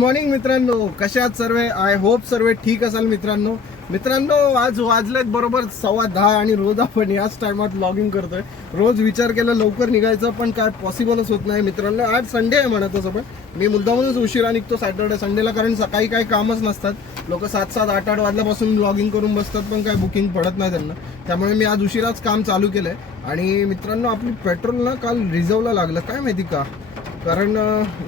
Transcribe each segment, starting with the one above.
Morning मित्रांनो कशा आहात सर्व? आय होप सर्व ठीक असाल मित्रांनो. मित्रांनो आज वाजलेत बरोबर सव्वा दहा आणि रोज आपण याच टायमात लॉगिंग करतोय. रोज विचार केला लवकर निघायचं पण काय पॉसिबलच होत नाही मित्रांनो. आज संडे आहे म्हणत असं पण. मी मुद्दामूनच उशिरा निघतो सॅटर्डे संडेला कारण सकाळी काही कामच नसतात. लोक सात सात आठ आठ वाजल्यापासून लॉगिंग करून बसतात पण काय बुकिंग पडत नाही त्यांना. त्यामुळे मी आज उशिराच काम चालू केलंय. आणि मित्रांनो आपली पेट्रोल ना काल रिझर्वला लागलं. काय माहिती का? कारण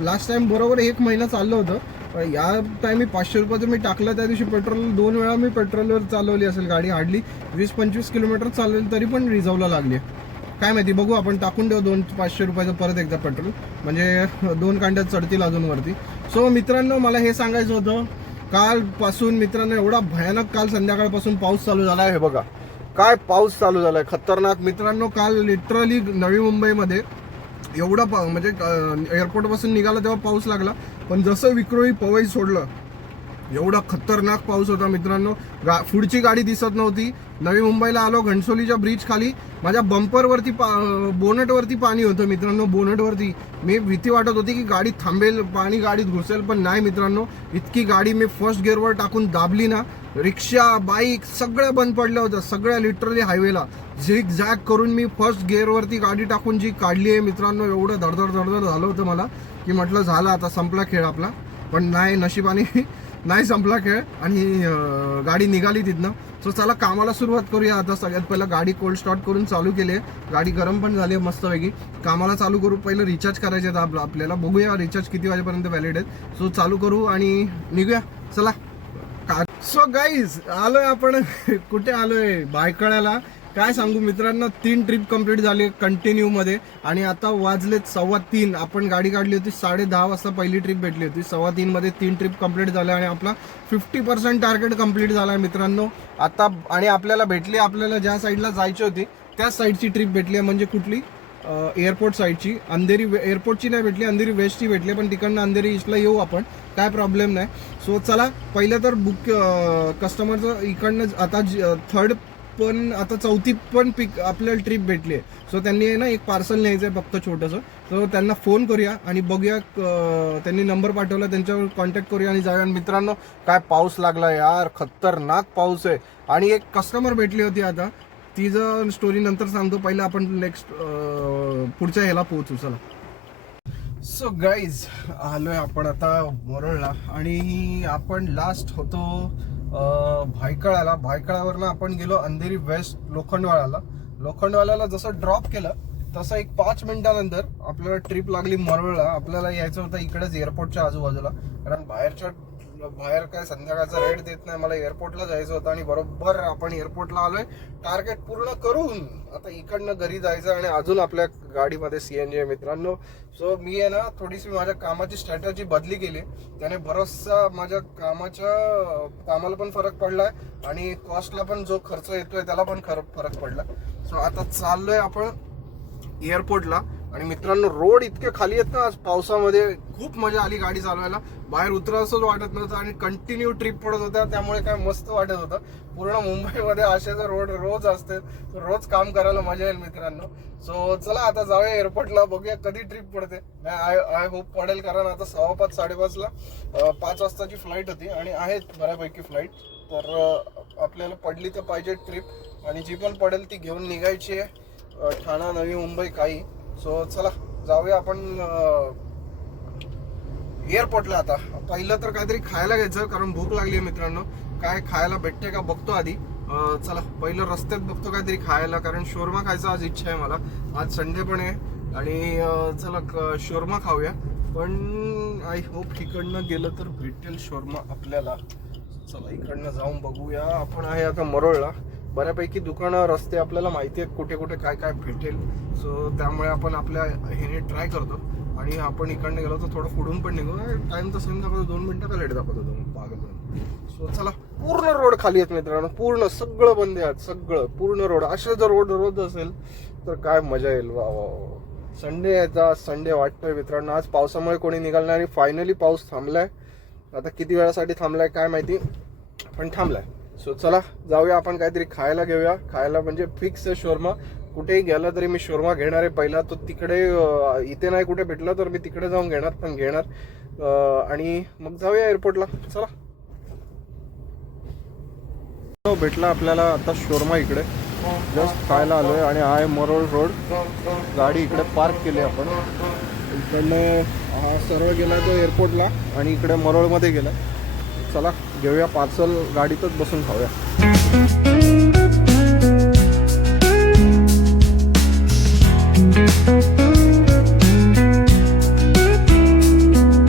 लास्ट टाइम बरोबर एक महिना चाललं होतं. पण या टाइमी पाचशे रुपयाचं मी टाकलं त्या दिवशी पेट्रोल दोन वेळा मी पेट्रोलवर चालवली असेल गाडी हार्डली वीस पंचवीस किलोमीटर चालवली तरी पण रिझर्वला लागली काय माहिती बघू आपण टाकून देऊ दोन पाचशे रुपयाचं परत एकदा पेट्रोल म्हणजे दोन कांड्यात चढतील अजून वरती. सो मित्रांनो मला हे सांगायचं होतं कालपासून मित्रांनो एवढा भयानक काल संध्याकाळपासून पाऊस चालू झाला आहे हे बघा. काय पाऊस चालू झाला आहे खतरनाक. मित्रांनो काल लिटरली नवी मुंबईमध्ये एवढा पा म्हणजे एअरपोर्टपासून निघाला तेव्हा पाऊस लागला. पण जसं विक्रोळी पवई सोडलं एवढा खतरनाक पाऊस होता मित्रांनो. गा पुढची गाडी दिसत नव्हती. नवी मुंबईला आलो घणसोलीच्या ब्रिज खाली. माझ्या बंपरवरती पा बोनटवरती पाणी होतं मित्रांनो. बोनटवरती मी भीती वाटत होती की गाडी थांबेल पाणी गाडीत घुसेल पण नाही मित्रांनो. इतकी गाडी मी फर्स्ट गिअरवर टाकून दाबली ना रिक्षा बाईक सगळ्या बंद पडल्या होत्या सगळ्या लिटरली हायवेला झिग झॅग करून मी फर्स्ट गिअरवरती गाडी टाकून जी काढली आहे मित्रांनो एवढं धडधड धडधड झालं होतं मला की म्हटलं झालं आता संपला खेळ आपला. पण नाही नशिबाने नाही संपला खेळ. आणि गाडी निघाली तिथनं. सो चला कामाला सुरुवात करूया. आता सगळ्यात पहिलं गाडी कोल्ड स्टार्ट करून चालू केली आहे. गाडी गरम पण झाली आहे मस्तपैकी. कामाला चालू करू पहिलं रिचार्ज करायचे आहेत आपलं आपल्याला. बघूया रिचार्ज किती वाजेपर्यंत व्हॅलिड आहेत. सो चालू करू आणि निघूया. चला. सो गाईज आलोय आपण. कुठे आलोय? बायकळ्याला. काय सांगू मित्रांनो तीन ट्रिप कंप्लीट झाली कंटिन्यू मध्ये. आणि आता वाजलेत सव्वा तीन. आपण गाडी काढली होती साडे दहा वाजता पहिली ट्रिप भेटली होती. सव्वा तीन मध्ये तीन ट्रिप कंप्लीट झाल्या आणि आपला फिफ्टी पर्सेंट टार्गेट कंप्लीट झाला मित्रांनो. आता आणि आपल्याला भेटली आपल्याला ज्या साईडला जायची होती त्या साईडची ट्रिप भेटली आहे. म्हणजे कुठली? एअरपोर्ट साईडची अंधेरी एअरपोर्टची नाही भेटली अंधेरी वेस्टची भेटली पण तिकडनं अंधेरी ईस्टला येऊ आपण. काय प्रॉब्लेम नाही. सो चला पहिलं तर बुक कस्टमरचं इकडनं आता थर्ड पण आता चौथी पण पिक आपल्याला ट्रिप भेटली आहे. सो त्यांनी आहे ना एक पार्सल न्यायचं आहे फक्त छोटंसं. सो त्यांना फोन करूया आणि बघूया त्यांनी नंबर पाठवला त्यांच्यावर कॉन्टॅक्ट करूया आणि जाऊया. आणि मित्रांनो काय पाऊस लागला यार. खतरनाक पाऊस आहे. आणि एक कस्टमर भेटली होती आता. तिचं स्टोरी नंतर सांगतो पहिलं आपण नेक्स्ट पुढच्या ह्याला पोहोचू चला. सो गाईज आलोय आपण आता मोरळला आणि आपण लास्ट होतो भायकळाला भायकळावरनं आपण गेलो अंधेरी वेस्ट लोखंडवाळाला लोखंडवाल्याला जसं ड्रॉप केलं तसं एक पाच मिनिटानंतर आपल्याला ट्रिप लागली मरवळला आपल्याला यायचं होतं इकडेच एअरपोर्टच्या आजूबाजूला. कारण बाहेरच्या बाहेर काय संध्याकाळचा रेट देत नाही. मला एअरपोर्टला जायचं होतं आणि बरोबर आपण एअरपोर्टला आलोय. टार्गेट पूर्ण करून आता इकडनं घरी जायचं आणि अजून आपल्या गाडीमध्ये सीएनजी आहे मित्रांनो. सो मी आहे ना थोडीशी माझ्या कामाची स्ट्रॅटजी बदली केली. त्याने बराचसा माझ्या कामाच्या कामाला पण फरक पडलाय आणि कॉस्टला पण जो खर्च येतोय त्याला पण खर फरक पडला. सो आता चाललोय आपण एअरपोर्टला आणि मित्रांनो रोड इतके खाली आहेत ना आज पावसामध्ये खूप मजा आली गाडी चालवायला. बाहेर उतरावंच वाटत नव्हतं आणि कंटिन्यू ट्रिप पडत होत्या त्यामुळे काय मस्त वाटत होतं. पूर्ण मुंबईमध्ये असे जर रोड रोज असते रोज काम करायला मजा येईल मित्रांनो. सो चला आता जाऊया एअरपोर्टला बघूया कधी ट्रिप पडते. आय आय होप पडेल कारण आता सव्वा पाच साडेपाचला पाच वाजताची फ्लाईट होती आणि आहेत बऱ्यापैकी फ्लाईट तर आपल्याला पडली तर पाहिजे ट्रिप आणि जी पण पडेल ती घेऊन निघायची आहे. ठाणा नवी मुंबई काही. सो चला जाऊया आपण एअरपोर्टला आता. पहिलं तर काहीतरी खायला घ्यायचं कारण भूक लागली आहे मित्रांनो. काय खायला भेटते का बघतो आधी. चला पहिलं रस्त्यात बघतो काहीतरी खायला कारण शोरमा खायचा आज इच्छा आहे मला. आज संडे पण आहे. आणि चला शोरमा खाऊया. पण आय होप इकडनं गेलं तर भेटेल शोरमा आपल्याला. चला इकडनं जाऊन बघूया. आपण आहे आता मरोळला. बऱ्यापैकी दुकानं रस्ते आपल्याला माहिती आहेत कुठे कुठे काय काय भेटेल. सो त्यामुळे आपण आपल्या ह्याने ट्राय करतो. आणि आपण इकडनं गेलो तर थोडं पुढून पण निघू. टाइम तर सेम दाखवतो दोन मिनटं का लेट दाखवतो दोन पागल सो चला. पूर्ण रोड खाली आहेत मित्रांनो. पूर्ण सगळं बंद आहेत सगळं. पूर्ण रोड असे जर रोड रोज असेल तर काय मजा येईल. वा वा वा. संडे याचा संडे वाटतोय मित्रांनो. आज पावसामुळे कोणी निघालं नाही. आणि फायनली पाऊस थांबलाय. आता किती वेळासाठी थांबलाय काय माहिती? पण थांबलाय. सो चला जाऊया आपण काहीतरी खायला घेऊया. खायला म्हणजे फिक्स आहे शोरमा. कुठेही गेला तरी मी शोरमा घेणार आहे. पहिला तो तिकडे इथे नाही कुठे भेटला तर मी तिकडे जाऊन घेणार पण घेणार. आणि मग जाऊया एअरपोर्टला चला. भेटला आपल्याला आता शोरमा इकडे. जस्ट खायला आलोय आणि आहे मरोळ रोड गाडी इकडे पार्क केली आपण. इकडनं हा सर्व गेला तो एअरपोर्टला आणि इकडे मरोळमध्ये गेला. चला घेऊया पार्सल गाडीतच बसून खाऊया.